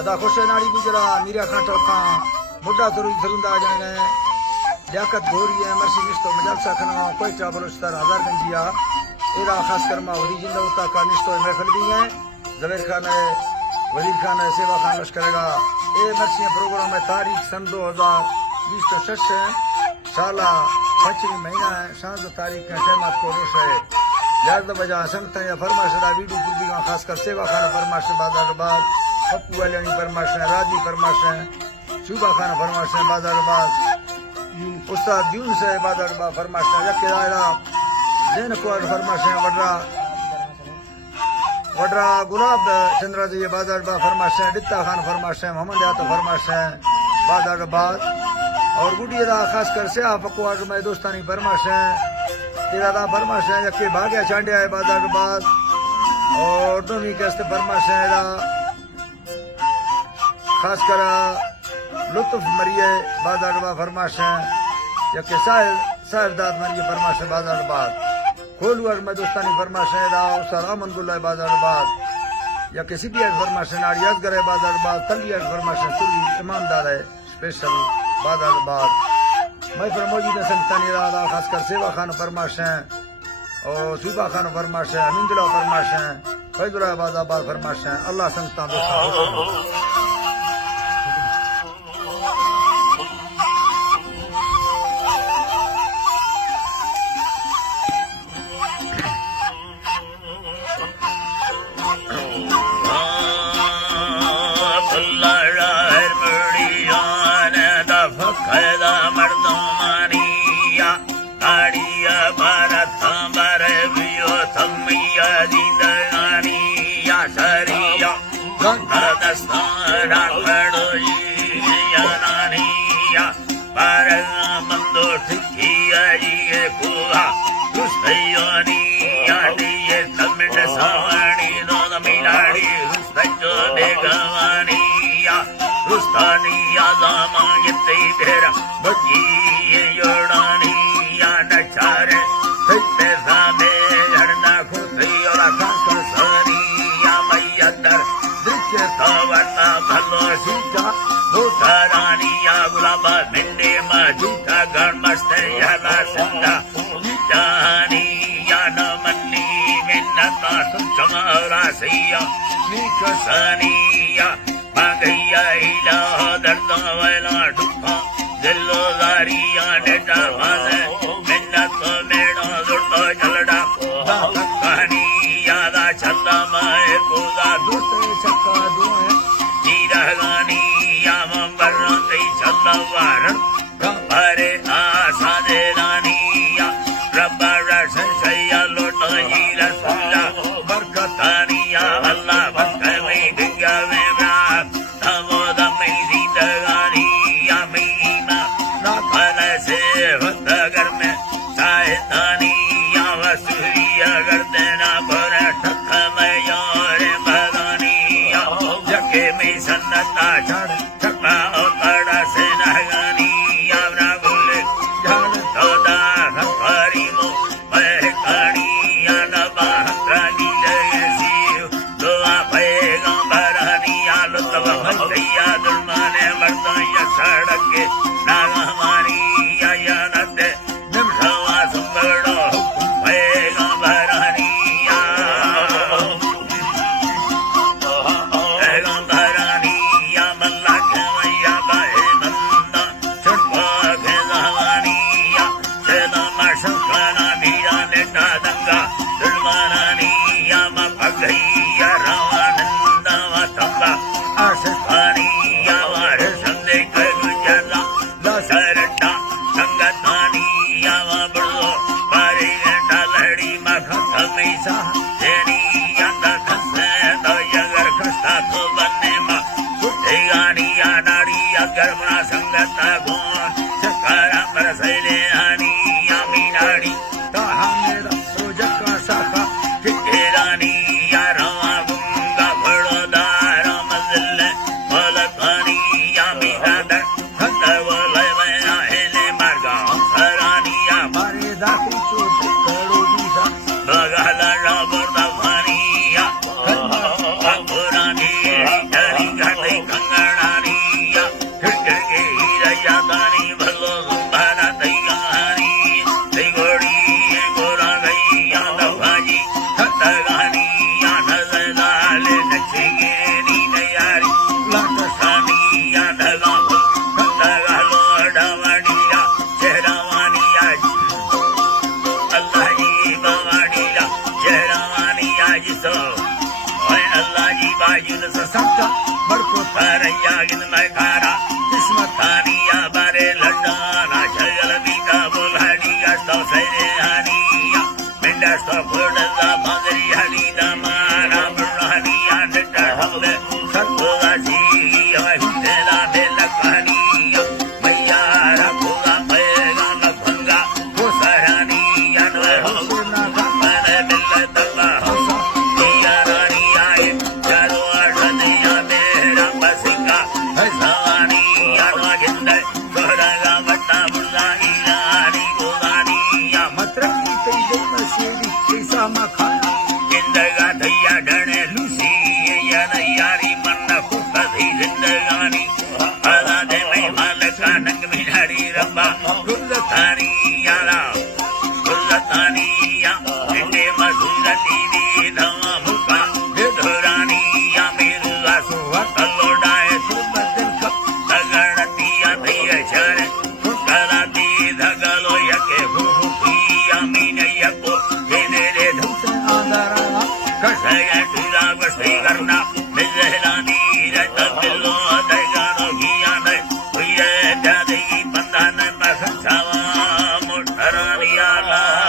अदा खुश नाड़ी गुजरा मीरा खां टोखा मुड्डा तुरुज थरुंदा जाने लियाकत गोरी है मर्सी निस्तो मजालसा खना कोई चाबलोस्तर हजार गंजिया एरा खास कर्मा वली जिंदा उता का निस्तो महफिल भी है जवेर खान है वजीर खान है सेवा खान लश्करेगा ए मर्सी प्रोग्राम में तारीख सन 2026 है साला 5वीं महीना है शांत तारीख का सहमत को रोश है याद बजा संगत या फरमाश दा वीडियो पूरी का खास कर सेवा खान फरमाश बाजारबाद पप्पू वाली फरमाश राजी फरमाश शूबा खान फरमाश बाजारबाद उस्ताद यून से बाजारबाद फरमाश यके दायरा जैन को फरमाश वड्रा गुलाब चंद्रा जी बाजारबाद फरमाश डित्ता खान फरमाश मोहम्मद यात फरमाश बाजारबाद और गुडिया दा खास कर से पकवाज में दोस्तानी फरमाश तेरा दा फरमाश यके भाग्या चांडिया है बाजारबाद और दोनी कस्त फरमाश खास कर लुत्फ मरिए बाजारबाद फरमाश यके साहिरदाद मरिए फरमाश बाजारबाद खोलुअर में दोस्तानी फरमाश उस्ताद अमन गुल्ला बाजारबाद यके सीबीएस फरमाश नाड़ी असगर है बाजारबाद तलियर फरमाश सुरी ईमानदार है स्पेशल बाजारबाद मैं पर मौजूद है संतानी दादा खासकर सेवा खान फरमाश और शूबा खान फरमाश अमींदुल्ला फरमाश फैजुल्ला बाजारबाद फरमाश अल्लाह संस्था आयुन सट्टा बड़को सरयागिन मैकारा किस्मत तानिया बारे लंडाना जगल बीता बुलहड़िया तो सरे हरिया मिंडा तो फोड़दा मगरी हरी दमारा बुलहड़िया डटा हले सत्तुगा जी तेरा बेला कहानिया मैया रखोगा पैगा न भंगा वो सरानिया न हो नागा मैंने मिल दबा हंसा दिया रानी आए चारो अठनिया मेरा बसिका सवानिया न गिंदे सोहरा बता बुलाई रानी गोगानिया मत्रंगी तेरी जन्म सेवी कैसा मखा जिंदगा धैया ढणे लूसी या नैयारी मन खुशी जिंदगानी आला दे मैं मालका नंग मिठाड़ी रब्बा गुलतानी यारा गुलतानी या इंडे मधुरती